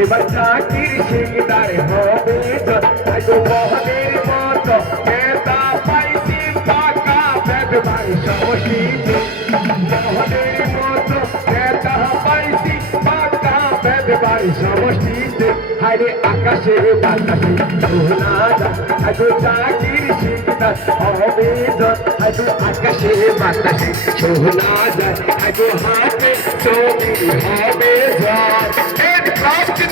এবার চাকরির শিকদার হবে আইগো মহলের মতো নেতা পাইছি টাকা ব্যবহার সমষ্টিতে মহলের মতো নেতা পাইছি টাকা ব্যবহার সমষ্টিতে হাইরে আকাশে বাতাসে শোনা যায় আইগো চাকরির শিকদার হবে আইগো আকাশে বাতাসে শোনা যায় আইগো হাতে চোখে হবে যায় Second